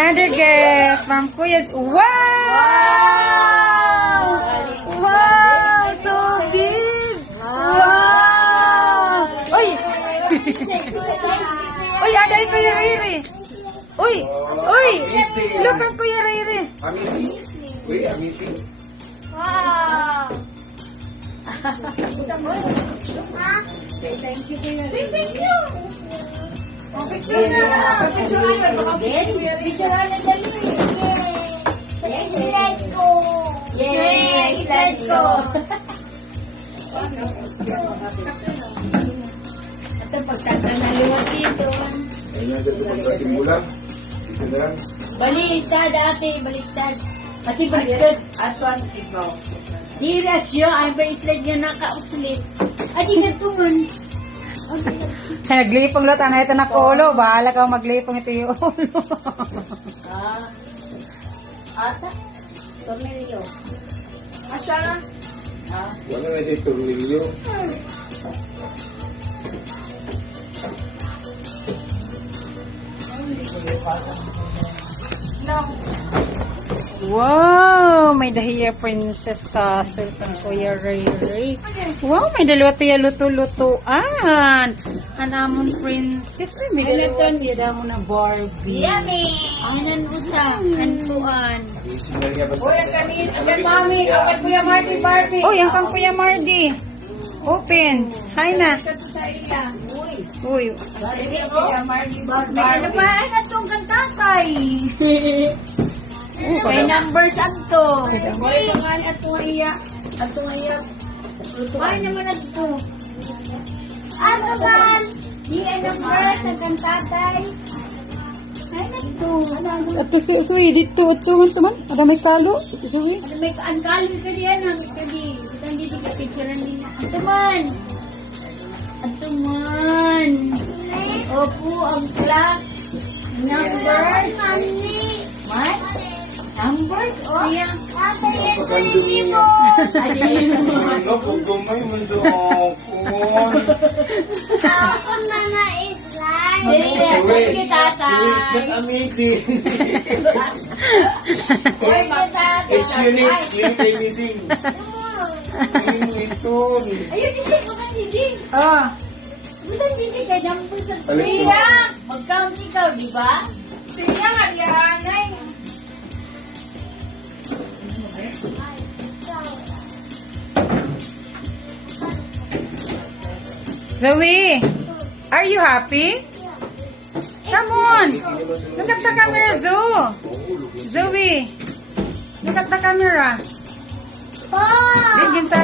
Another gift from Kuya. Wow! Wow! So big! Wow! Uy! Uy, ada yung Kuya Riri. Uy! Uy! Look ang Kuya Riri. Amazing. Uy, amazing. Wow! Thank you. Thank you. Picture na. Picture na. Picture na dali. Yay! Let's go. Yay! Let's go. Ito pagtatanaliwas dito. Ayun na dito magkasimula. Dito na lang. Baliktad ate, baliktad. Ate baliktad. Atwan ikaw. Di rasyo, ay bracelet niya nakauslit. Ate gatungan. Naglipong lot. Ano ito na ulo? Bahala ka maglipong ito yung ulo. Ata? Tornilyo. Asya na? Wala na siya turulilyo. Wow! May dahiya princess castle kang Kuya Ray Ray. Wow! May dalawa tayo luto-lutuan. Anamon princess. May dalawa tayo mo na Barbie. Yummy! Anan utang, antuan. Isimal niya basta. Uy, ang kanin, ang mami, ang Kuya Marty Barbie. Uy, ang kang Kuya Mardy. Open. Hi na. Sa iya. Uy. Kuya Marty Barbie. Ano pa? Ay, natong kantatay. May numbers ato. May naman atong iya. Atong iya. May naman ato. Ano man? Di ay numbers ang kantatay. Ay, nato. Ato si Usuy. Dito. Ito man. Ada may talo. Usuy. Ano may kaangkali ka diyan ang kadi. Kitang di ka picturean nila. Ato man. Ato man. Opo, ang clock. Numbers. What? Numbers? Oh. Ayan. Ano, kung gumay mo doon ako. Ako na na islay. Dili na, thank you, tatay. It's not amazing. Thank you, tatay. It's unique. Unique amazing. Ito. Ayun, hindi. Bukan hindi. Oh. Bukan hindi kay numbers. Alis mo. Siya, mag-count ikaw, di ba? Siya nga, diyanay. Zoe, are you happy? Come on. Look at the camera, Zoe. Zoe. Look at the camera. Oh! Bigyan sa